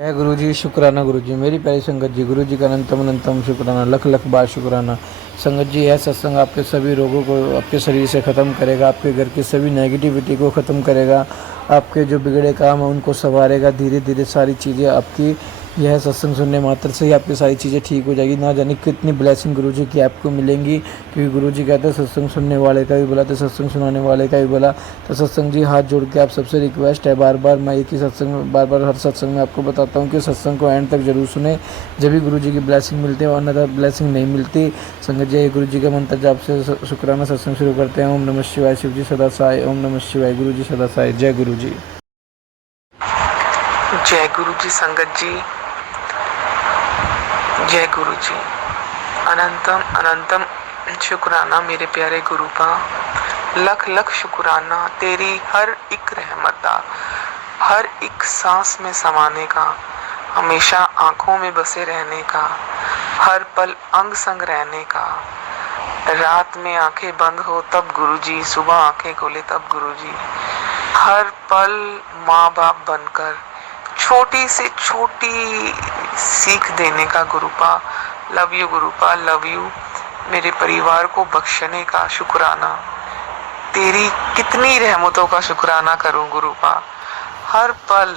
जय गुरु जी। शुक्राना गुरु जी। मेरी प्यारी संगत जी, गुरु जी का अनंतम अनंतम शुक्राना, लख लख बार शुक्राना। संगत जी, यह सत्संग आपके सभी रोगों को आपके शरीर से ख़त्म करेगा, आपके घर की सभी नेगेटिविटी को ख़त्म करेगा, आपके जो बिगड़े काम है उनको संवारेगा। धीरे धीरे सारी चीज़ें आपकी, यह सत्संग सुनने मात्र से ही आपकी सारी चीज़ें ठीक हो जाएगी। ना जाने कितनी ब्लेसिंग गुरु जी की आपको मिलेंगी, क्योंकि गुरु जी कहते हैं सत्संग सुनने वाले का भी भला तो सत्संग सुनाने वाले का भी भला। तो सत्संग जी, हाथ जोड़ के आप सबसे रिक्वेस्ट है, बार बार मैं एक ही सत्संग, बार बार हर सत्संग में आपको बताता हूँ कि सत्संग को एंड तक जरूर सुने, जब भी गुरु जी की ब्लेसिंग मिलती है, अन्यथा ब्लेसिंग नहीं मिलती। संगत जी, गुरु जी का मंत्र जाप से शुक्राना सत्संग शुरू करते हैं। ओम नमः शिवाय। शिव जी सदा साई। ओम नमः शिवाय। गुरु जी सदा साई। जय गुरु जी। जय गुरु जी। संगत जी, जय गुरु जी। अनंतम अनंतम शुक्राना मेरे प्यारे गुरु का, लख लख शुक्राना तेरी हर एक रहमत का, हर एक सांस में समाने का, हमेशा आंखों में बसे रहने का, हर पल अंग संग रहने का। रात में आंखें बंद हो तब गुरुजी, सुबह आंखें खोले तब गुरुजी। हर पल माँ बाप बनकर छोटी से छोटी सीख देने का Gurupa. Love you Gurupa, love you. मेरे परिवार को बख्शने का शुक्राना। तेरी कितनी रहमतों का शुक्राना करूं गुरुपा। हर पल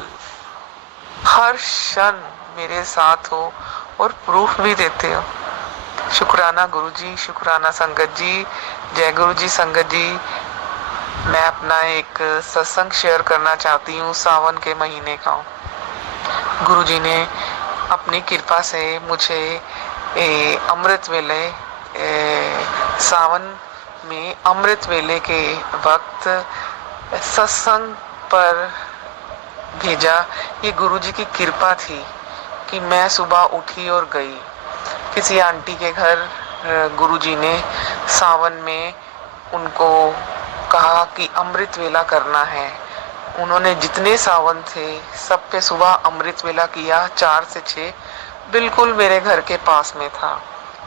हर क्षण मेरे साथ हो और प्रूफ भी देते हो। शुक्राना गुरुजी, शुक्राना संगत जी। जय गुरु जी। संगत जी, मैं अपना एक सत्संग शेयर करना चाहती हूँ। सावन के महीने का गुरु जी ने अपनी कृपा से मुझे अमृत वेले, सावन में अमृत वेले के वक्त सत्संग पर भेजा। ये गुरु जी की कृपा थी कि मैं सुबह उठी और गई किसी आंटी के घर। गुरुजी ने सावन में उनको कहा कि अमृत वेला करना है। उन्होंने जितने सावन थे सब पे सुबह अमृत वेला किया, 4 से 6, बिल्कुल मेरे घर के पास में था।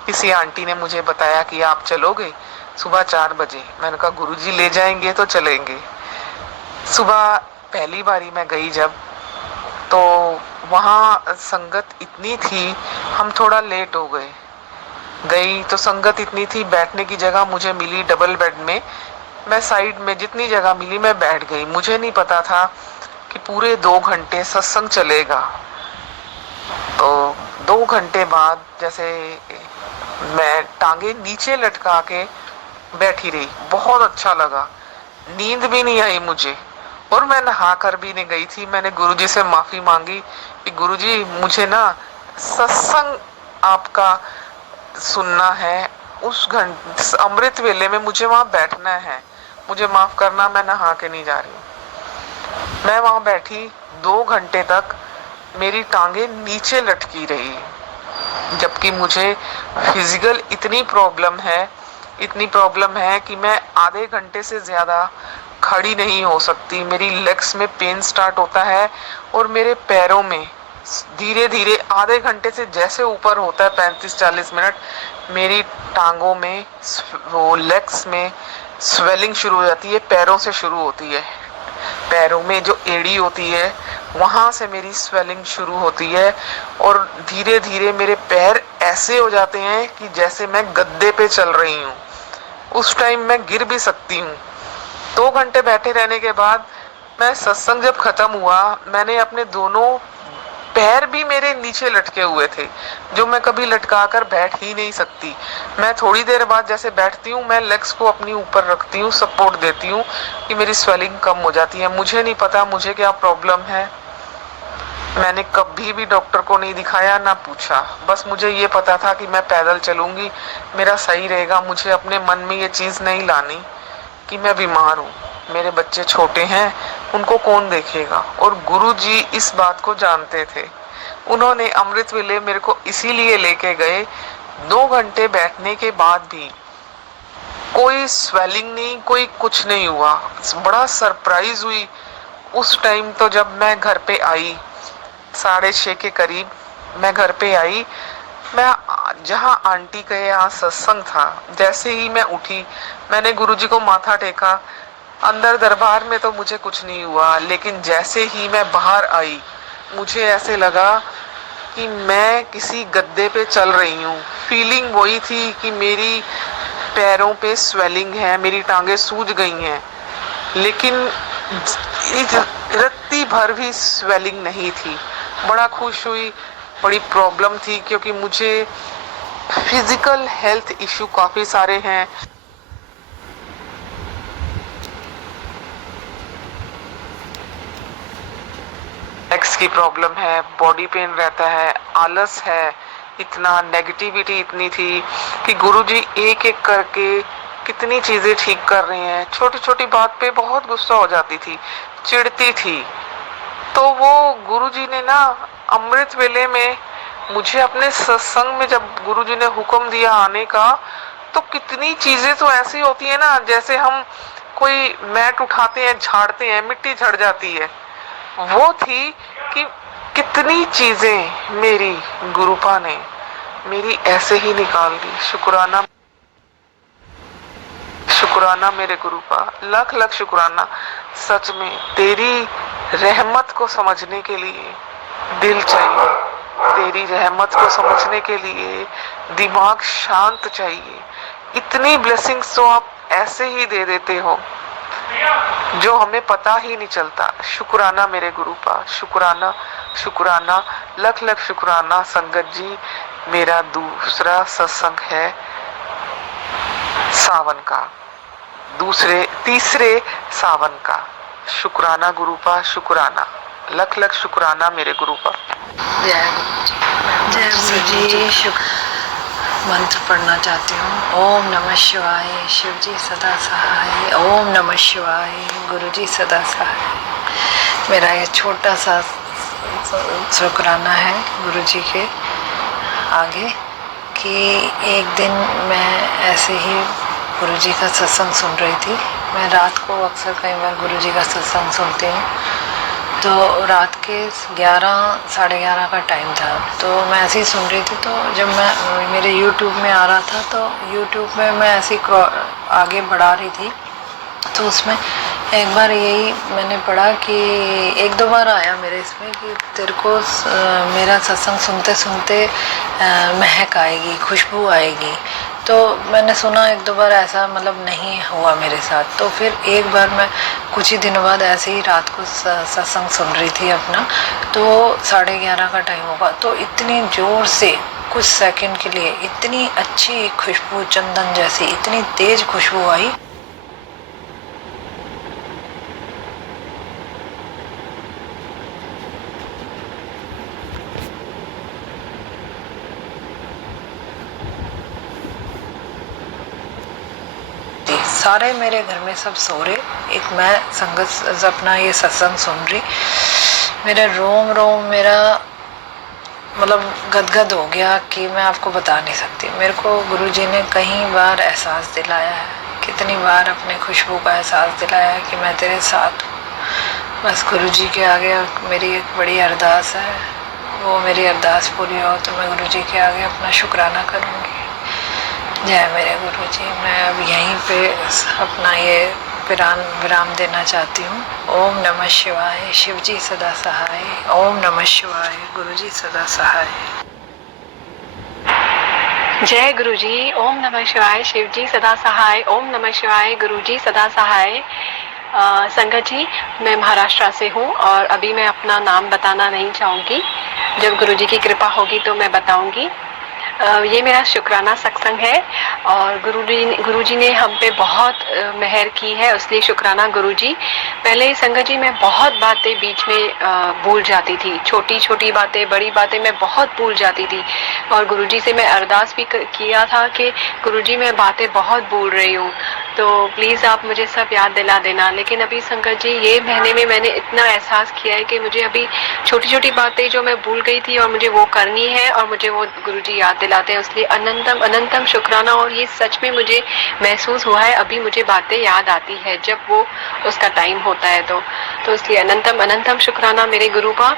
किसी आंटी ने मुझे बताया कि आप चलोगे सुबह 4 बजे। मैंने कहा गुरुजी ले जाएंगे तो चलेंगे। सुबह पहली बारी मैं गई जब, तो वहाँ संगत इतनी थी, हम थोड़ा लेट हो गए। गई तो संगत इतनी थी, बैठने की जगह मुझे मिली डबल बेड में। मैं साइड में जितनी जगह मिली मैं बैठ गई। मुझे नहीं पता था कि पूरे 2 घंटे सत्संग चलेगा। तो 2 घंटे बाद जैसे मैं टांगे नीचे लटका के बैठी रही, बहुत अच्छा लगा। नींद भी नहीं आई मुझे, और मैं नहा कर भी नहीं गई थी। मैंने गुरुजी से माफी मांगी कि गुरुजी मुझे ना सत्संग आपका सुनना है, उस घंटे अमृत वेले में मुझे वहां बैठना है, मुझे माफ करना, मैं नहा के नहीं जा रही। मैं वहां बैठी 2 घंटे तक, मेरी टांगे नीचे लटकी रही, जबकि मुझे फिजिकल इतनी प्रॉब्लम है, इतनी प्रॉब्लम है कि मैं आधे घंटे से ज्यादा खड़ी नहीं हो सकती। मेरी लेग्स में पेन स्टार्ट होता है और मेरे पैरों में धीरे धीरे आधे घंटे से जैसे ऊपर होता है 35-40 मिनट, मेरी टांगों में, वो लेग्स में स्वेलिंग शुरू हो जाती है। पैरों से शुरू होती है, पैरों में जो एड़ी होती है वहां से मेरी स्वेलिंग शुरू होती है, और धीरे धीरे मेरे पैर ऐसे हो जाते हैं कि जैसे मैं गद्दे पे चल रही हूँ। उस टाइम मैं गिर भी सकती हूँ। 2 घंटे बैठे रहने के बाद मैं सत्संग जब खत्म हुआ, मैंने अपने दोनों पैर भी मेरे नीचे लटके हुए थे, जो मैं कभी लटका कर बैठ ही नहीं सकती। मैं थोड़ी देर बाद जैसे बैठती हूँ, मैं लेग्स को अपनी ऊपर रखती हूँ, सपोर्ट देती हूँ कि मेरी स्वेलिंग कम हो जाती है। मुझे नहीं पता मुझे क्या प्रॉब्लम है, मैंने कभी भी डॉक्टर को नहीं दिखाया ना पूछा। बस मुझे ये पता था कि मैं पैदल चलूंगी मेरा सही रहेगा। मुझे अपने मन में ये चीज नहीं लानी कि मैं बीमार हूँ, मेरे बच्चे छोटे हैं, उनको कौन देखेगा। और गुरुजी इस बात को जानते थे। उन्होंने अमृत वेले मेरे को इसीलिए लेके गए। 2 घंटे बैठने के बाद भी कोई स्वेलिंग नहीं, कोई कुछ नहीं हुआ। बड़ा सरप्राइज हुई उस टाइम तो, जब मैं घर पे आई 6:30 के करीब मैं घर पे आई। मैं जहाँ आंटी के यहाँ सत्संग था, जैसे ही मैं उठी मैंने गुरुजी को माथा टेका। अंदर दरबार में तो मुझे कुछ नहीं हुआ, लेकिन जैसे ही मैं बाहर आई मुझे ऐसे लगा कि मैं किसी गद्दे पे चल रही हूँ। फीलिंग वही थी कि मेरी पैरों पे स्वेलिंग है, मेरी टांगे सूज गई हैं, लेकिन इस रत्ती भर भी स्वेलिंग नहीं थी। बड़ा खुश हुई। बड़ी प्रॉब्लम थी क्योंकि मुझे फिजिकल हेल्थ इशू काफी सारे हैं। एक्स की प्रॉब्लम है, बॉडी पेन रहता है, आलस है, इतना नेगेटिविटी इतनी थी कि गुरुजी एक एक करके कितनी चीजें ठीक कर रहे हैं। छोटी छोटी बात पे बहुत गुस्सा हो जाती थी, चिढ़ती थी। तो वो गुरुजी ने ना अमृत वेले में मुझे अपने सत्संग में जब गुरुजी ने हुक्म दिया आने का, तो कितनी चीजें तो ऐसी होती है ना, जैसे हम कोई मैट उठाते हैं, झाड़ते हैं, मिट्टी झड़ जाती है। वो थी कि कितनी चीजें मेरी गुरुपा ने मेरी ऐसे ही निकाल दी। शुक्राना, शुक्राना मेरे गुरुपा, लख लख शुक्राना। सच में तेरी रहमत को समझने के लिए दिल चाहिए, तेरी रहमत को समझने के लिए दिमाग शांत चाहिए। इतनी ब्लेसिंग्स तो आप ऐसे ही दे देते हो जो हमें पता ही नहीं चलता। शुक्राना मेरे गुरुपा, शुक्राना, शुक्राना, लख लख शुक्राना। संगत जी, मेरा दूसरा सत्संग है सावन का, तीसरे सावन का। शुक्राना गुरुपा, शुक्राना, लख लख शुक्राना मेरे गुरुपा। जय गुरु जी। मंत्र पढ़ना चाहती हूँ। ओम नमः शिवाय, शिव जी सदा सहाय। ओम नमः शिवाय, गुरु जी सदा सहाय। मेरा ये छोटा सा शुक्राना है गुरु जी के आगे कि एक दिन मैं ऐसे ही गुरु जी का सत्संग सुन रही थी। मैं रात को अक्सर कई बार गुरु जी का सत्संग सुनती हूँ। तो रात के 11 साढ़े 11 का टाइम था, तो मैं ऐसे ही सुन रही थी। तो जब मैं मेरे यूट्यूब में आ रहा था, तो यूट्यूब में मैं ऐसे ही आगे बढ़ा रही थी, तो उसमें एक बार यही मैंने पढ़ा कि एक दो बार आया मेरे इसमें कि तेरे को मेरा सत्संग सुनते सुनते महक आएगी, खुशबू आएगी। तो मैंने सुना एक दो बार, ऐसा मतलब नहीं हुआ मेरे साथ। तो फिर एक बार मैं कुछ ही दिनों बाद ऐसे ही रात को सत्संग सुन रही थी अपना, तो 11:30 का टाइम होगा, तो इतनी ज़ोर से कुछ सेकंड के लिए इतनी अच्छी खुशबू, चंदन जैसी इतनी तेज खुशबू आई। सारे मेरे घर में सब सो रहे, एक मैं संगत अपना ये सत्संग सुन रही। मेरा रोम रोम मेरा मतलब गदगद हो गया कि मैं आपको बता नहीं सकती। मेरे को गुरुजी ने कई बार एहसास दिलाया है, कितनी बार अपने खुशबू का एहसास दिलाया है कि मैं तेरे साथ हूँ। बस गुरुजी के आगे मेरी एक बड़ी अरदास है, वो मेरी अरदास पूरी हो तो मैं गुरुजी के आगे अपना शुक्राना करूँगी। जय मेरे गुरुजी। मैं अब यहीं पे अपना ये विराम देना चाहती हूँ। ओम नमः शिवाय, शिव जी सदा सहाय। ओम नमः शिवाय, गुरु जी सदा सहाय। जय गुरु जी। ओम नमः शिवाय, शिव जी सदा सहाय। ओम नमः शिवाय, गुरु जी सदा सहाय। संगत जी, मैं महाराष्ट्र से हूँ और अभी मैं अपना नाम बताना नहीं चाहूँगी। जब गुरु जी की कृपा होगी तो मैं बताऊँगी। ये मेरा शुक्राना सत्संग है और गुरुजी ने हम पे बहुत मेहर की है, इसलिए शुक्राना गुरुजी। पहले संगत जी मैं बहुत बातें बीच में भूल जाती थी, छोटी छोटी बातें, बड़ी बातें मैं बहुत भूल जाती थी और गुरुजी से मैं अरदास भी किया था कि गुरुजी मैं बातें बहुत भूल रही हूँ, तो प्लीज़ आप मुझे सब याद दिला देना। लेकिन अभी संगत जी ये महीने में मैंने इतना एहसास किया है कि मुझे अभी छोटी छोटी बातें जो मैं भूल गई थी और मुझे वो करनी है और मुझे वो गुरुजी याद दिलाते हैं, इसलिए अनंतम अनंतम शुक्राना। और ये सच में मुझे महसूस हुआ है, अभी मुझे बातें याद आती है जब वो उसका टाइम होता है तो इसलिए अनंतम अनंतम शुक्राना मेरे गुरु का।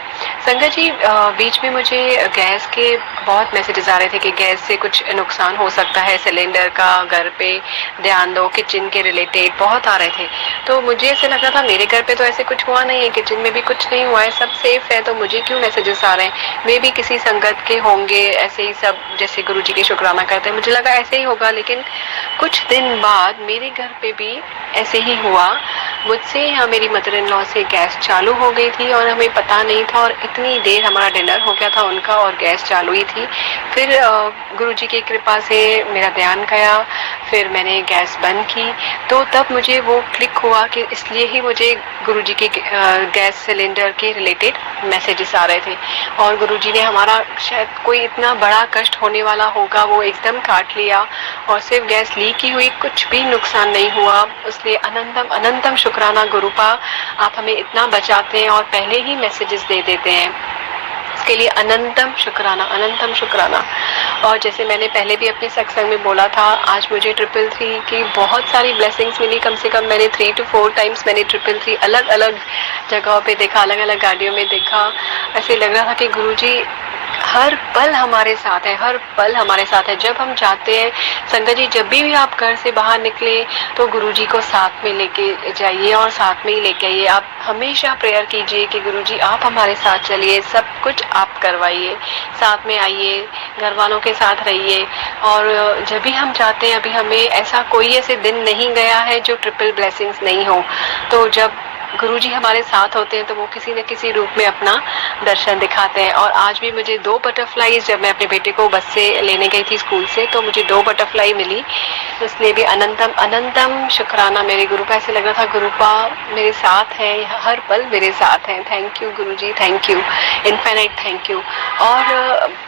संगत जी बीच में मुझे गैस के बहुत मैसेजेस आ रहे थे कि गैस से कुछ नुकसान हो सकता है, सिलेंडर का घर पे ध्यान दो, किचन के रिलेटेड बहुत आ रहे थे। तो मुझे ऐसे लग रहा था मेरे घर पे तो ऐसे कुछ हुआ नहीं है, किचन में भी कुछ नहीं हुआ है, सब सेफ है, तो मुझे क्यों मैसेजेस आ रहे हैं। मे भी किसी संगत के होंगे ऐसे ही सब, जैसे गुरुजी के शुक्राना करते हैं, मुझे लगा ऐसे ही होगा। लेकिन कुछ दिन बाद मेरे घर पे भी ऐसे ही हुआ। मुझसे या मेरी मदर इन लॉ से गैस चालू हो गई थी और हमें पता नहीं था, और इतनी देर हमारा डिनर हो गया था उनका और गैस चालू ही थी। फिर गुरुजी की कृपा से मेरा ध्यान गया, फिर मैंने गैस बंद की, तो तब मुझे वो क्लिक हुआ कि इसलिए ही मुझे गुरुजी के गैस सिलेंडर के रिलेटेड मैसेजेस आ रहे थे। और गुरुजी ने हमारा शायद कोई इतना बड़ा कष्ट होने वाला होगा वो एकदम काट लिया, और सिर्फ गैस लीक ही हुई, कुछ भी नुकसान नहीं हुआ। इसलिए अनंतम अनंतम शुक्राना गुरुपा, आप हमें इतना बचाते हैं और पहले ही मैसेजेस दे देते हैं, इसके लिए अनंतम शुक्राना, अनंतम शुक्राना। और जैसे मैंने पहले भी अपने सत्संग में बोला था, आज मुझे 333 की बहुत सारी ब्लेसिंग्स मिली। कम से कम मैंने 3 to 4 टाइम्स मैंने 333 अलग अलग जगहों पे देखा, अलग अलग गाड़ियों में देखा। ऐसे लग रहा था कि गुरुजी हर पल हमारे साथ है, हर पल हमारे साथ है। जब हम चाहते हैं संगत जी, जब भी आप घर से बाहर निकले तो गुरुजी को साथ में लेके जाइए और साथ में ही लेके आइए। आप हमेशा प्रेयर कीजिए कि गुरुजी आप हमारे साथ चलिए, सब कुछ आप करवाइए, साथ में आइए, घर वालों के साथ रहिए। और जब भी हम चाहते हैं, अभी हमें ऐसा कोई ऐसे दिन नहीं गया है जो ट्रिपल ब्लेसिंग्स नहीं हो। तो जब गुरुजी हमारे साथ होते हैं तो वो किसी न किसी रूप में अपना दर्शन दिखाते हैं। और आज भी मुझे 2 बटरफ्लाईज, जब मैं अपने बेटे को बस से लेने गई थी स्कूल से, तो मुझे 2 बटरफ्लाई मिली। इसलिए भी अनंतम अनंतम शुक्राना मेरे गुरु का। ऐसे लग रहा था गुरुपा मेरे साथ है, हर पल मेरे साथ हैं। Thank you Guruji, thank you, infinite thank you. और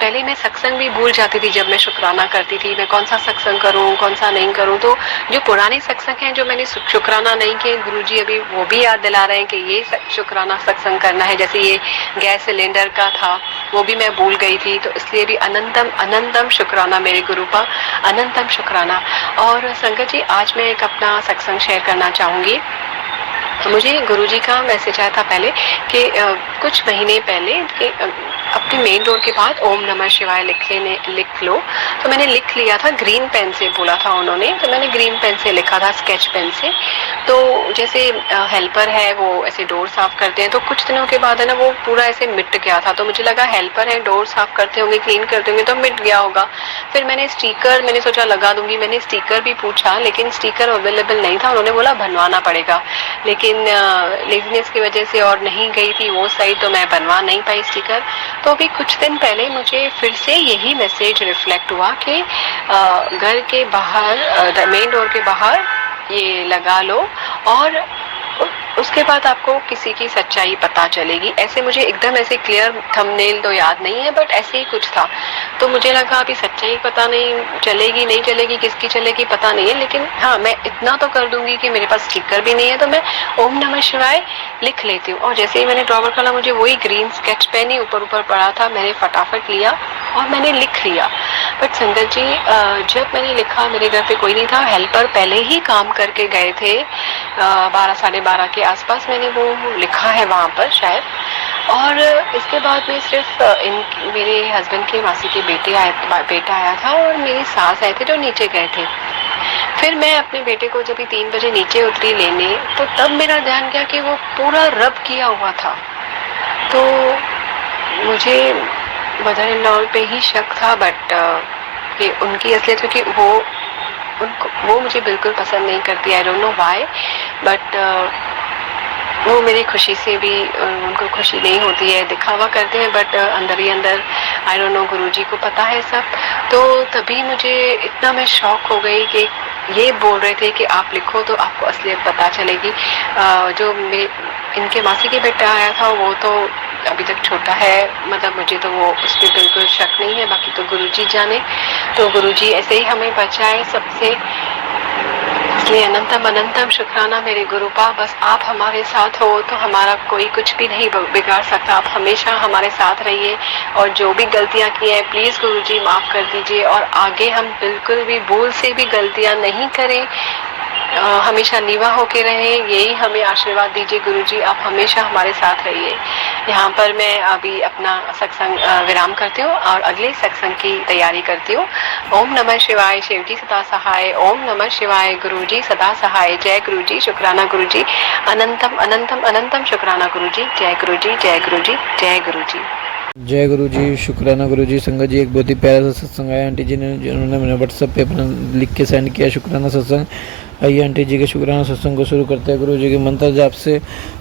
पहले मैं सत्संग भी भूल जाती थी जब मैं शुक्राना करती थी, मैं कौन सा सत्संग करूं कौन सा नहीं करूं। तो जो पुराने सत्संग हैं जो मैंने शुक्राना नहीं किए, गुरुजी अभी वो भी याद दिला रहे हैं कि ये शुक्राना सत्संग करना है। जैसे ये गैस सिलेंडर का था, वो भी मैं भूल गई थी, तो इसलिए भी अनंतम अनंतम शुक्राना मेरे गुरुपा, अनंतम शुक्राना। और संगत जी, आज मैं एक अपना सत्संग शेयर करना चाहूँगी। मुझे गुरुजी का मैसेज आया था पहले कि कुछ महीने पहले कि अपने मेन डोर के बाद ओम नमः शिवाय लिख लो। तो मैंने लिख लिया था, ग्रीन पेन से बोला था उन्होंने, तो मैंने ग्रीन पेन से लिखा था, स्केच पेन से। तो जैसे हेल्पर है वो ऐसे डोर साफ करते हैं, तो कुछ दिनों के बाद है ना वो पूरा ऐसे मिट गया था। तो मुझे लगा हेल्पर है, डोर साफ करते होंगे, क्लीन करते होंगे, तो मिट गया होगा। फिर मैंने सोचा लगा दूंगी। मैंने स्टिकर भी पूछा, लेकिन स्टिकर अवेलेबल नहीं था। उन्होंने बोला बनवाना पड़ेगा, लेकिन लेजीनेस की वजह से और नहीं गई थी वो साइड, तो मैं बनवा नहीं पाई स्टिकर। तो अभी कुछ दिन पहले मुझे फिर से यही मैसेज रिफ्लेक्ट हुआ कि घर के बाहर, मेन डोर के बाहर ये लगा लो, और उसके बाद आपको किसी की सच्चाई पता चलेगी। ऐसे मुझे एकदम ऐसे क्लियर थंबनेल तो याद नहीं है, बट ऐसे ही कुछ था। तो मुझे लगा अभी सच्चाई पता नहीं चलेगी, नहीं चलेगी, किसकी चलेगी पता नहीं है, लेकिन हाँ मैं इतना तो कर दूंगी कि मेरे पास स्टिकर भी नहीं है, तो मैं ओम नमः शिवाय लिख लेती हूँ। और जैसे ही मैंने ड्रॉवर खोला, मुझे वही ग्रीन स्केच पेन ही ऊपर ऊपर पड़ा था। मैंने फटाफट लिया और मैंने लिख लिया। बट संगत जी, जब मैंने लिखा, मेरे घर पे कोई नहीं था, हेल्पर पहले ही काम करके गए थे। 12 साढ़े 12 के आसपास मैंने वो लिखा है वहाँ पर शायद। और इसके बाद में सिर्फ मेरे हस्बैंड के मासी के बेटा आया था और मेरी सास आए थे जो नीचे गए थे। फिर मैं अपने बेटे को जब 3 बजे नीचे उतरी लेने, तो तब मेरा ध्यान गया कि वो पूरा रब किया हुआ था। तो मुझे मदर इन लॉ पे ही शक था, बट कि उनकी असलियत, क्योंकि वो मुझे बिल्कुल पसंद नहीं करती। I don't know why, but वो मेरी खुशी से भी उनको खुशी नहीं होती है, दिखावा करते हैं, बट अंदर ही अंदर आई डोंट नो, गुरुजी को पता है सब। तो तभी मुझे इतना मैं शॉक हो गई कि ये बोल रहे थे कि आप लिखो तो आपको असलियत पता चलेगी। जो इनके मासी के बेटा आया था वो तो अभी तक छोटा है, मतलब मुझे तो वो उस पर बिल्कुल शक नहीं है, बाकी तो गुरुजी जाने। तो गुरुजी ऐसे ही हमें बचाए सबसे, इसलिए अनंतम अनंतम शुक्राना मेरे गुरुपा। बस आप हमारे साथ हो तो हमारा कोई कुछ भी नहीं बिगाड़ सकता। आप हमेशा हमारे साथ रहिए, और जो भी गलतियां की हैं प्लीज़ गुरुजी माफ़ कर दीजिए, और आगे हम बिल्कुल भी भूल से भी गलतियां नहीं करें। हमेशा नीवा होके रहें, यही हमें आशीर्वाद दीजिए गुरुजी। आप हमेशा हमारे साथ रहिए। यहाँ पर मैं अभी अपना सत्संग विराम करती हूँ और अगले सत्संग की तैयारी करती हूँ। ओम नमः शिवाय, शिवजी सदा सहाय। ओम नमः शिवाय, गुरुजी सदा सहाय। जय गुरुजी, शुक्राना गुरुजी, अनंतम अनंतम अनंतम शुक्राना गुरुजी। जय गुरुजी, जय गुरुजी, जय गुरुजी। जय गुरु जी, शुक्राना गुरु जी। संगत जी, एक बहुत ही प्यारा सा सत्संग आया आंटी जी ने, जिन्होंने मैंने व्हाट्सएप पे अपना लिख के सेंड किया शुक्राना सत्संग। आइए आंटी जी के शुक्राना सत्संग को शुरू करते हैं गुरु जी के मंत्र जाप से।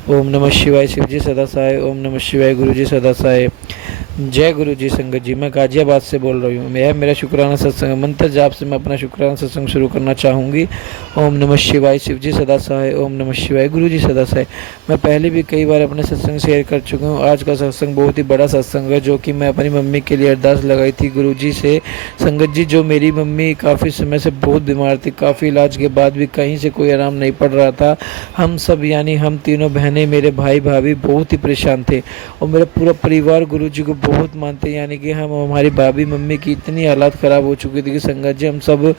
ओम नमः शिवाय, शिव जी सदा सहाय। ओम नमः शिवाय, गुरु जी सदा सहाय। जय गुरु जी। संगत जी, मैं गाजियाबाद से बोल रही हूँ। यह मेरा शुक्राना सत्संग मंत्र जाप से मैं अपना शुक्राना सत्संग शुरू करना चाहूँगी। ओम नमः शिवाय, शिव जी सदा सहाय। ओम नमः शिवाय, गुरु जी सदा सहाय। मैं पहले भी कई बार अपने सत्संग शेयर कर चुका हूँ। आज का सत्संग बहुत ही बड़ा सत्संग है, जो कि मैं अपनी मम्मी के लिए अरदास लगाई थी गुरु जी से। संगत जी, जो मेरी मम्मी काफ़ी समय से बहुत बीमार थी, काफ़ी इलाज के बाद भी कहीं से कोई आराम नहीं पड़ रहा था। हम सब यानी हम तीनों बहनें, मेरे भाई भाभी बहुत ही परेशान थे और मेरा पूरा परिवार गुरु जी को बहुत मानते, यानी कि हम हमारी भाभी मम्मी की इतनी हालत ख़राब हो चुकी थी कि संगत जी हम सब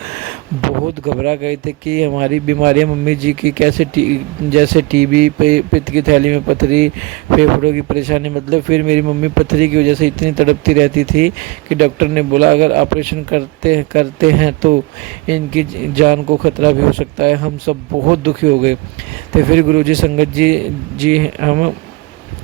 बहुत घबरा गए थे कि हमारी बीमारियां मम्मी जी की कैसे जैसे टीबी, पित्त की थैली में पथरी, फेफड़ों की परेशानी, मतलब फिर मेरी मम्मी पथरी की वजह से इतनी तड़पती रहती थी कि डॉक्टर ने बोला अगर ऑपरेशन करते हैं तो इनकी जान को खतरा भी हो सकता है। हम सब बहुत दुखी हो गए। तो फिर गुरुजी, संगत जी हम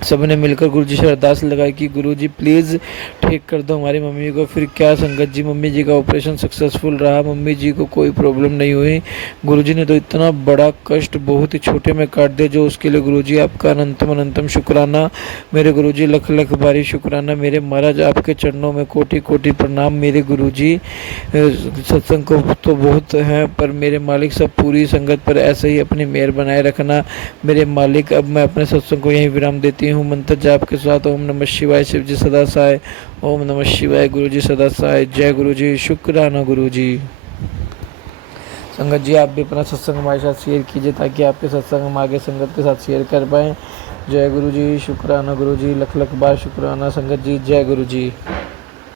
सब ने मिलकर गुरुजी से अरदास लगाई कि गुरुजी प्लीज़ ठीक कर दो हमारी मम्मी को। फिर क्या संगत जी, मम्मी जी का ऑपरेशन सक्सेसफुल रहा, मम्मी जी को कोई प्रॉब्लम नहीं हुई। गुरुजी ने तो इतना बड़ा कष्ट बहुत ही छोटे में काट दिया, जो उसके लिए गुरुजी आपका अनंतम अनंतम शुक्राना। मेरे गुरुजी लख लख बारी शुक्राना। मेरे महाराज, आपके चरणों में कोटि कोटि प्रणाम। मेरे गुरुजी, सत्संग को तो बहुत है, पर मेरे मालिक सब पूरी संगत पर ऐसे ही अपनी मेहर बनाए रखना मेरे मालिक। अब मैं अपने सत्संग को यहीं विराम देती हूँ मंत्र जाप के साथ। ओम नमः शिवाय, शिव जी सदा सहाय। ओम नमः शिवाय, गुरु जी सदा सहाय। जय गुरु जी, शुक्राना गुरु जी। संगत जी, आप भी अपना सत्संग हमारे साथ शेयर कीजिए ताकि आपके सत्संग हम आगे संगत के साथ शेयर कर पाएँ। जय गुरु जी, शुक्राना गुरु जी, लख लख बार शुक्राना। संगत जी, जय गुरु जी।